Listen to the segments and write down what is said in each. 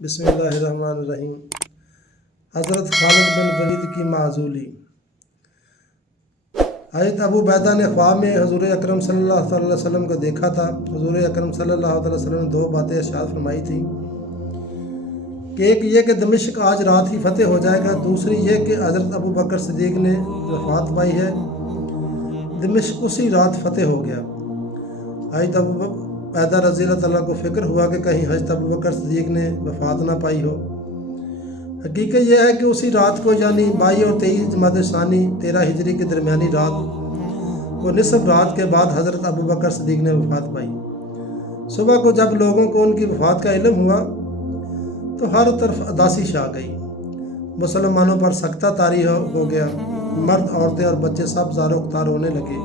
بسم اللہ الرحمن الرحیم۔ حضرت خالد بن ولید کی معزولی۔ حضرت ابو عبیدہ نے خواب میں حضور اکرم صلی اللہ علیہ وسلم کو دیکھا تھا۔ حضور اکرم صلی اللہ علیہ وسلم نے دو باتیں ارشاد فرمائی تھیں کہ ایک یہ کہ دمشق آج رات ہی فتح ہو جائے گا، دوسری یہ کہ حضرت ابو بکر صدیق نے وفات پائی ہے۔ دمشق اسی رات فتح ہو گیا۔ حضرت ابو عبیدہ رضی اللہ تعالیٰ کو فکر ہوا کہ کہیں حضرت ابو بکر صدیق نے وفات نہ پائی ہو۔ حقیقت یہ ہے کہ اسی رات کو یعنی 22 اور 23 جمادی الثانی 13 ہجری کی درمیانی رات کو نصف رات کے بعد حضرت ابو بکر صدیق نے وفات پائی۔ صبح کو جب لوگوں کو ان کی وفات کا علم ہوا تو ہر طرف اداسی چھا گئی۔ مسلمانوں پر سکتہ طاری ہو گیا، مرد، عورتیں اور بچے سب زار و اختار ہونے لگے۔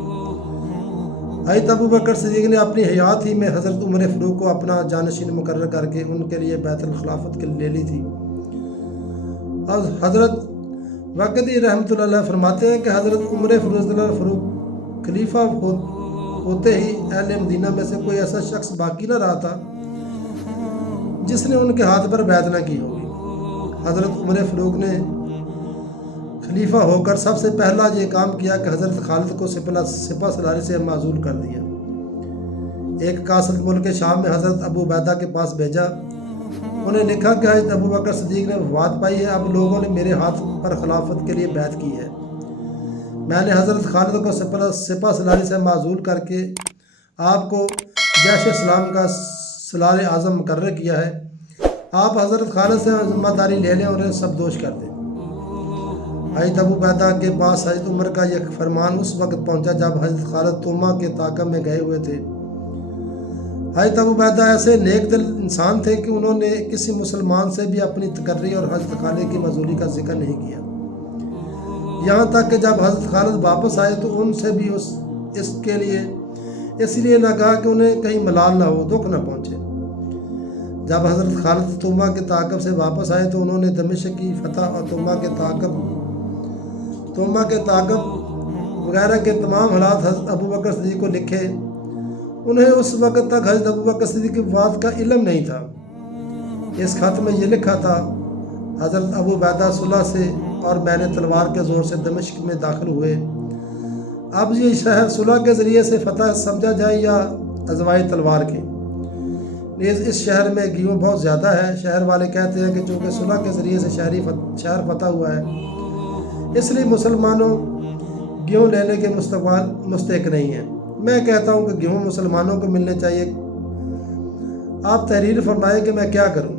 حضرت ابو بکر صدیق نے اپنی حیات ہی میں حضرت عمر فاروق کو اپنا جانشین مقرر کر کے ان کے لیے بیت الخلافت لے لی تھی۔ اور حضرت وقتی رحمۃ اللہ علیہ فرماتے ہیں کہ حضرت عمر فاروق خلیفہ ہوتے ہی اہل مدینہ میں سے کوئی ایسا شخص باقی نہ رہا تھا جس نے ان کے ہاتھ پر بیعت نہ کی ہوگی۔ حضرت عمر فاروق نے خلیفہ ہو کر سب سے پہلا یہ کام کیا کہ حضرت خالد کو سپہ سالاری سے معزول کر دیا۔ ایک قاصد ملک شام میں حضرت ابو عبیدہ کے پاس بھیجا۔ انہیں لکھا کہ حضرت ابو بکر صدیق نے وفات پائی ہے، اب لوگوں نے میرے ہاتھ پر خلافت کے لیے بیعت کی ہے۔ میں نے حضرت خالد کو سپہ سالاری سے معزول کر کے آپ کو جیش اسلام کا سالار اعظم مقرر کیا ہے۔ آپ حضرت خالد سے ذمہ داری لے لیں اور انہیں سبدوش کر دیں۔ حضرت ابو عبیدہ کے پاس حضرت عمر کا یہ فرمان اس وقت پہنچا جب حضرت خالد توما کے تعاقب میں گئے ہوئے تھے۔ حضرت ابو عبیدہ ایسے نیک دل انسان تھے کہ انہوں نے کسی مسلمان سے بھی اپنی تقرری اور حضرت خالد کی معزولی کا ذکر نہیں کیا، یہاں تک کہ جب حضرت خالد واپس آئے تو ان سے بھی اس لیے نہ کہا کہ انہیں کہیں ملال نہ ہو، دکھ نہ پہنچے۔ جب حضرت خالد توما کے تعاقب سے واپس آئے تو انہوں نے دمشق کی فتح اور توما کے تعاقب وغیرہ کے تمام حالات حضرت ابو بکر صدیق کو لکھے۔ انہیں اس وقت تک حضرت ابو بکر صدیق کی وفات کا علم نہیں تھا۔ اس خط میں یہ لکھا تھا: حضرت ابو عبیدہ صلح سے اور میں نے تلوار کے زور سے دمشق میں داخل ہوئے۔ اب یہ شہر صلح کے ذریعے سے فتح سمجھا جائے یا ازوائے تلوار کے، نیز اس شہر میں گیہوں بہت زیادہ ہے۔ شہر والے کہتے ہیں کہ چونکہ صلح کے ذریعے سے شہر فتح ہوا ہے، اس لیے مسلمانوں گیہوں لینے کے مستحق نہیں ہیں۔ میں کہتا ہوں کہ گیہوں مسلمانوں کو ملنے چاہیے۔ آپ تحریر فرمائے کہ میں کیا کروں۔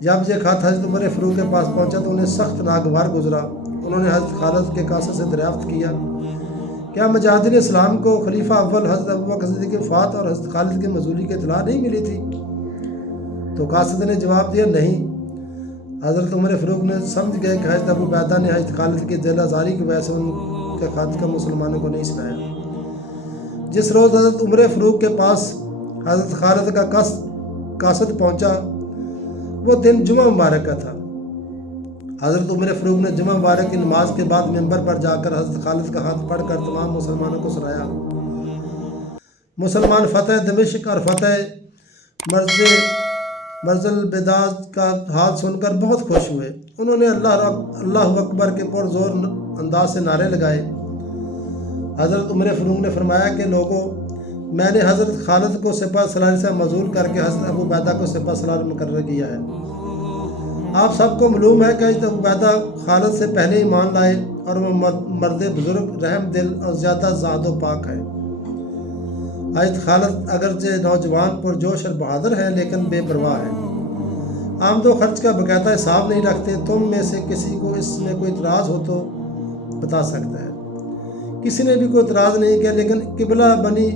جب یہ خط حضرت عمر فاروق کے پاس پہنچا تو انہیں سخت ناگوار گزرا۔ انہوں نے حضرت خالد کے قاصد سے دریافت کیا: کیا مجاہدین اسلام کو خلیفہ اول حضرت ابو بکر صدیق کی وفات اور حضرت خالد کی معزولی کی اطلاع نہیں ملی تھی؟ تو قاصد نے جواب دیا: نہیں۔ حضرت عمر فاروق نے سمجھ گئے کہ حضرت ابو عبیدہ نے حضرت خالد کی دل آزاری کی وجہ سے ان کے خط کا مسلمانوں کو نہیں سنایا۔ جس روز حضرت عمر فاروق کے پاس حضرت خالد کا قاصد پہنچا وہ دن جمعہ مبارک کا تھا۔ حضرت عمر فاروق نے جمعہ مبارک کی نماز کے بعد ممبر پر جا کر حضرت خالد کا ہاتھ پڑھ کر تمام مسلمانوں کو سنایا۔ مسلمان فتح دمشق اور فتح مرز البداز کا حال سن کر بہت خوش ہوئے۔ انہوں نے اللہ اکبر کے پرزور انداز سے نعرے لگائے۔ حضرت عمر فاروق نے فرمایا کہ لوگوں، میں نے حضرت خالد کو سپہ سالار سے معزول کر کے حضرت ابو عبیدہ کو سپہ سالار مقرر کیا ہے۔ آپ سب کو معلوم ہے کہ حضرت ابو عبیدہ خالد سے پہلے ایمان لائے اور وہ مرد بزرگ، رحم دل اور زیادہ زاہد و پاک ہے۔ حضرت خالد اگرچہ نوجوان پرجوش اور بہادر ہیں لیکن بے پرواہ ہیں، آمد و خرچ کا باقاعدہ حساب نہیں رکھتے۔ تم میں سے کسی کو اس میں کوئی اعتراض ہو تو بتا سکتا ہے۔ کسی نے بھی کوئی اعتراض نہیں کیا، لیکن قبلہ بنی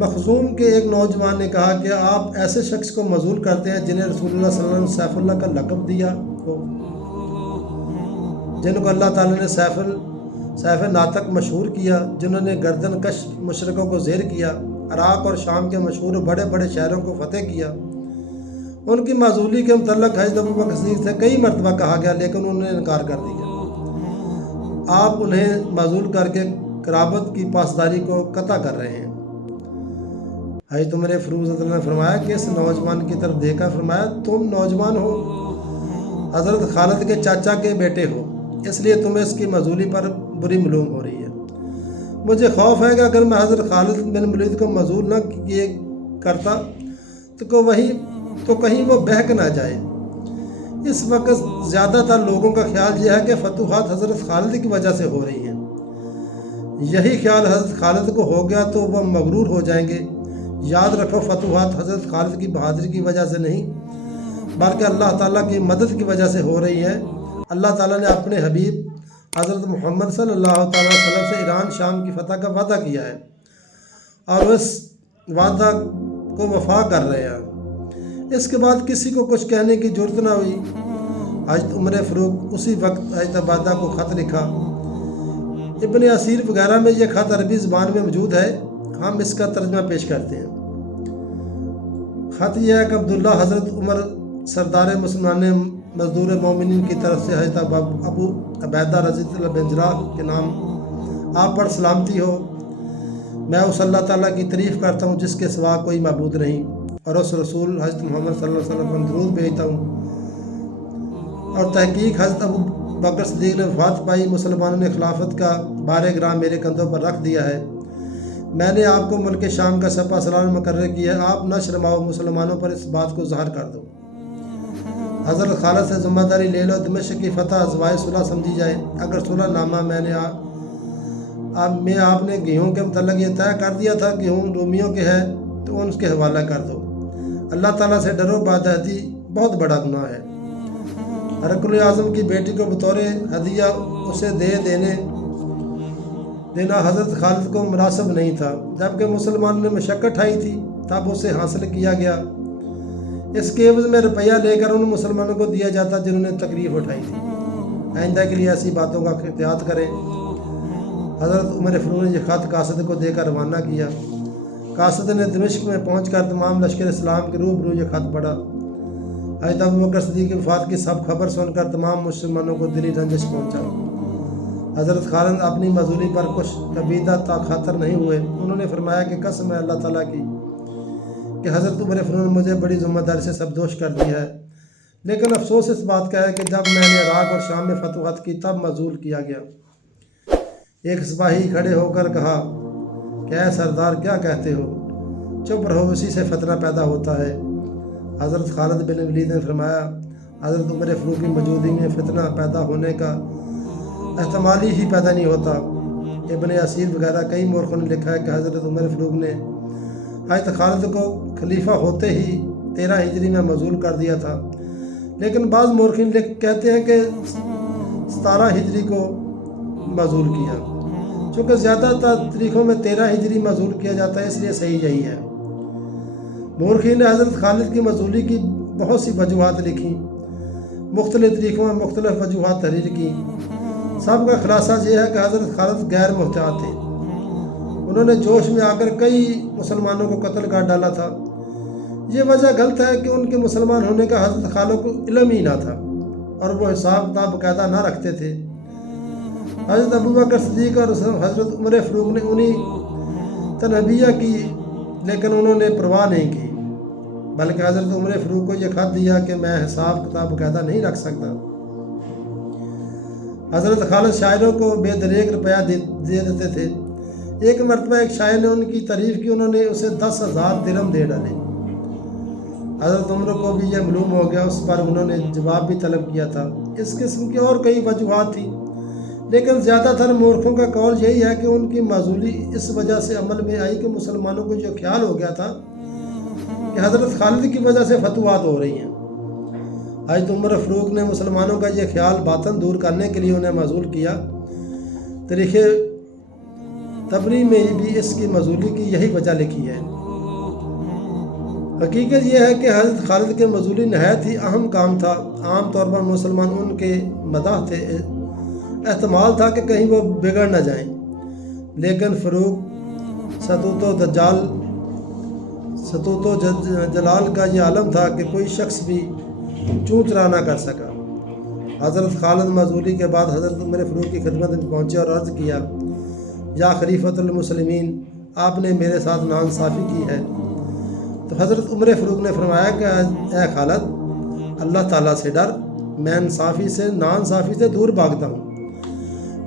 مخزوم کے ایک نوجوان نے کہا کہ آپ ایسے شخص کو معزول کرتے ہیں جنہیں رسول اللہ صلی اللہ علیہ وسلم سیف اللہ کا لقب دیا ہو، جن کو اللہ تعالیٰ نے سیف ناطق مشہور کیا، جنہوں نے گردن کش مشرکوں کو زیر کیا، عراق اور شام کے مشہور بڑے بڑے شہروں کو فتح کیا۔ ان کی معزولی کے متعلق حضرت ابو بکر صدیق سے کئی مرتبہ کہا گیا لیکن انہوں نے انکار کر دیا۔ آپ انہیں معزول کر کے قرابت کی پاسداری کو قطع کر رہے ہیں۔ حضرت عمر فاروق رضی اللہ عنہ نے فرمایا کہ اس نوجوان کی طرف دیکھا، فرمایا تم نوجوان ہو، حضرت خالد کے چاچا کے بیٹے ہو، اس لیے تمہیں اس کی معزولی پر بری معلوم ہو رہی ہے۔ مجھے خوف ہے کہ اگر میں حضرت خالد بن ولید کو معزول نہ کیے کرتا تو کہیں وہ بہک نہ جائے۔ اس وقت زیادہ تر لوگوں کا خیال یہ ہے کہ فتوحات حضرت خالد کی وجہ سے ہو رہی ہیں۔ یہی خیال حضرت خالد کو ہو گیا تو وہ مغرور ہو جائیں گے۔ یاد رکھو، فتوحات حضرت خالد کی بہادری کی وجہ سے نہیں بلکہ اللہ تعالیٰ کی مدد کی وجہ سے ہو رہی ہے۔ اللہ تعالیٰ نے اپنے حبیب حضرت محمد صلی اللہ تعالیٰ علیہ وسلم سے ایران شام کی فتح کا وعدہ کیا ہے اور اس وعدہ کو وفا کر رہے ہیں۔ اس کے بعد کسی کو کچھ کہنے کی ضرورت نہ ہوئی۔ حضرت عمر فاروق اسی وقت حضرت عبادہ کو خط لکھا۔ ابن اسیر وغیرہ میں یہ خط عربی زبان میں موجود ہے، ہم اس کا ترجمہ پیش کرتے ہیں۔ خط یہ ہے کہ عبداللہ حضرت عمر سردار مسلمان مزدور مومنین کی طرف سے حضرت ابو عبیدہ رضی اللہ بن جراح کے نام آپ پر سلامتی ہو۔ میں اس اللہ تعالیٰ کی تعریف کرتا ہوں جس کے سوا کوئی معبود نہیں، اور اس رسول حضرت محمد صلی اللہ علیہ وسلم پر درود بھیجتا ہوں۔ اور تحقیق حضرت ابو بکر صدیق نے وفات پائی، مسلمانوں نے خلافت کا بار گراں میرے کندھوں پر رکھ دیا ہے۔ میں نے آپ کو ملک شام کا سپہ سالار مقرر کیا ہے، آپ نہ شرماؤ، مسلمانوں پر اس بات کو ظاہر کر دو۔ حضرت خالد سے ذمہ داری لے لو، دمشق کی فتح ازوائے صلح سمجھی جائے۔ اگر صلح نامہ میں آپ نے گیہوں کے متعلق یہ طے کر دیا تھا گیہوں رومیوں کے ہے تو ان کے حوالہ کر دو۔ اللہ تعالیٰ سے ڈرو، بدعہدی بہت بڑا گناہ ہے۔ ہرقل اعظم کی بیٹی کو بطور ہدیہ اسے دینا حضرت خالد کو مناسب نہیں تھا، جبکہ مسلمانوں نے مشقت اٹھائی تھی تب اسے حاصل کیا گیا۔ اس کے عوض میں روپیہ لے کر ان مسلمانوں کو دیا جاتا جنہوں نے تکلیف اٹھائی تھی۔ آئندہ کے لیے ایسی باتوں کا احتیاط کریں۔ حضرت عمر فاروق نے یہ خط قاصد کو دے کر روانہ کیا۔ قاصد نے دمشق میں پہنچ کر تمام لشکر اسلام کے روبرو یہ خط پڑھا۔ حضرت ابو بکر صدیق کی وفات کی سب خبر سن کر تمام مسلمانوں کو دلی رنجش پہنچا۔ حضرت خالد اپنی معزولی پر کچھ کبیدہ تا خاطر نہیں ہوئے۔ انہوں نے فرمایا کہ قسم ہے اللہ تعالیٰ کی کہ حضرت عمر فاروق نے مجھے بڑی ذمہ داری سے سبدوش کر دیا ہے، لیکن افسوس اس بات کا ہے کہ جب میں نے عراق اور شام میں فتوحات کی تب معزول کیا گیا۔ ایک سپاہی کھڑے ہو کر کہا کہ اے سردار کیا کہتے ہو؟ چپ رہو، اسی سے فتنہ پیدا ہوتا ہے۔ حضرت خالد بن ولید نے فرمایا حضرت عمر فاروق کی موجودگی میں فتنہ پیدا ہونے کا احتمال ہی پیدا نہیں ہوتا۔ ابن اسیر وغیرہ کئی مورخوں نے لکھا ہے کہ حضرت عمر فاروق نے حضرت خالد کو خلیفہ ہوتے ہی 13 ہجری میں معزول کر دیا تھا، لیکن بعض مورخین کہتے ہیں کہ 17 ہجری کو معزول کیا۔ چونکہ زیادہ تر تاریخوں میں 13 ہجری معزول کیا جاتا ہے، اس لیے صحیح یہی ہے۔ مورخین نے حضرت خالد کی معزولی کی بہت سی وجوہات لکھی، مختلف تاریخوں میں مختلف وجوہات تحریر کی۔ سب کا خلاصہ یہ ہے کہ حضرت خالد غیر محتاط تھے، انہوں نے جوش میں آ کر کئی مسلمانوں کو قتل کر ڈالا تھا۔ یہ وجہ غلط ہے کہ ان کے مسلمان ہونے کا حضرت خالد کو علم ہی نہ تھا اور وہ حساب کتاب باقاعدہ نہ رکھتے تھے۔ حضرت ابو بکر صدیق اور حضرت عمر فاروق نے انہیں تنبیہ کی، لیکن انہوں نے پرواہ نہیں کی، بلکہ حضرت عمر فاروق کو یہ خط دیا کہ میں حساب کتاب باقاعدہ نہیں رکھ سکتا۔ حضرت خالد شاعروں کو بے دریغ روپیہ دے دیتے تھے۔ ایک مرتبہ ایک شاعر نے ان کی تعریف کی، انہوں نے اسے 10,000 درہم دے ڈالے۔ حضرت عمر کو بھی یہ معلوم ہو گیا، اس پر انہوں نے جواب بھی طلب کیا تھا۔ اس قسم کی اور کئی وجوہات تھیں، لیکن زیادہ تر مورخوں کا قول یہی ہے کہ ان کی معزولی اس وجہ سے عمل میں آئی کہ مسلمانوں کو جو خیال ہو گیا تھا کہ حضرت خالد کی وجہ سے فتوحات ہو رہی ہیں۔ حضرت عمر فاروق نے مسلمانوں کا یہ خیال باطن دور کرنے کے لیے انہیں معزول کیا۔ تاریخ طبری میں بھی اس کی معزولی کی یہی وجہ لکھی ہے۔ حقیقت یہ ہے کہ حضرت خالد کے معزولی نہایت ہی اہم کام تھا۔ عام طور پر مسلمان ان کے مداح تھے، احتمال تھا کہ کہیں وہ بگڑ نہ جائیں، لیکن فاروق ستوت و جلال کا یہ عالم تھا کہ کوئی شخص بھی چوں چرا نہ کر سکا۔ حضرت خالد معزولی کے بعد حضرت عمر فاروق کی خدمت میں پہنچے اور عرض کیا، یا خلیفۃ المسلمین، آپ نے میرے ساتھ ناانصافی کی ہے، تو حضرت عمر فاروق نے فرمایا کہ اے خالد، اللہ تعالیٰ سے ڈر، میں انصافی سے ناانصافی سے دور بھاگتا ہوں۔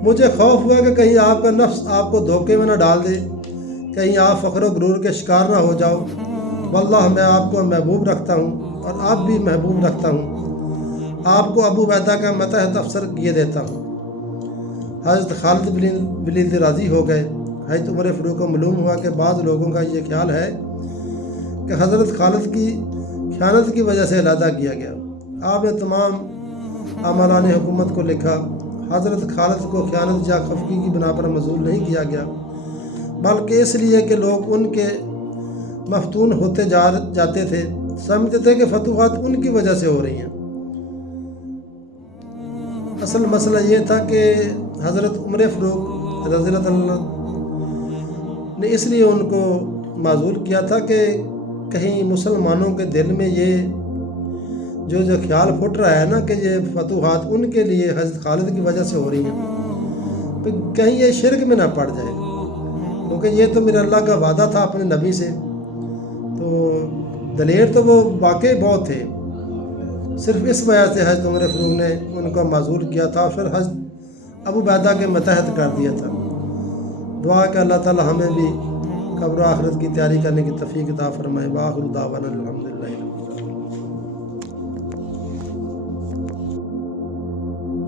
مجھے خوف ہوا کہ کہیں آپ کا نفس آپ کو دھوکے میں نہ ڈال دے، کہیں آپ فخر و غرور کے شکار نہ ہو جاؤ۔ واللہ میں آپ کو محبوب رکھتا ہوں اور آپ بھی محبوب رکھتا ہوں، آپ کو ابو عبیدہ کا ماتحت افسر کیے دیتا ہوں۔ حضرت خالد بن ولید راضی ہو گئے۔ حضرت عمر فاروق کو معلوم ہوا کہ بعض لوگوں کا یہ خیال ہے کہ حضرت خالد کی خیانت کی وجہ سے علیحدہ کیا گیا۔ آپ نے تمام عاملان حکومت کو لکھا، حضرت خالد کو خیانت یا خفگی کی بنا پر معزول نہیں کیا گیا، بلکہ اس لیے کہ لوگ ان کے مفتون ہوتے جاتے تھے، سمجھتے تھے کہ فتوحات ان کی وجہ سے ہو رہی ہیں۔ اصل مسئلہ یہ تھا کہ حضرت عمر فاروق رضی اللہ عنہ نے اس لیے ان کو معزول کیا تھا کہ کہیں مسلمانوں کے دل میں یہ جو خیال پھٹ رہا ہے نا کہ یہ فتوحات ان کے لیے حضرت خالد کی وجہ سے ہو رہی ہیں، تو کہیں یہ شرک میں نہ پڑ جائے، کیونکہ یہ تو میرا اللہ کا وعدہ تھا اپنے نبی سے۔ تو دلیر تو وہ واقعی بہت تھے، صرف اس وجہ سے حضرت عمر فاروق نے ان کو معزول کیا تھا، پھر حضرت ابو عبیدہ کے ماتحت کر دیا تھا۔ دعا کہ اللہ تعالی ہمیں بھی قبر و آخرت کی تیاری کرنے کی توفیق عطا فرمائے۔ وآخر دعوانا الحمدللہ۔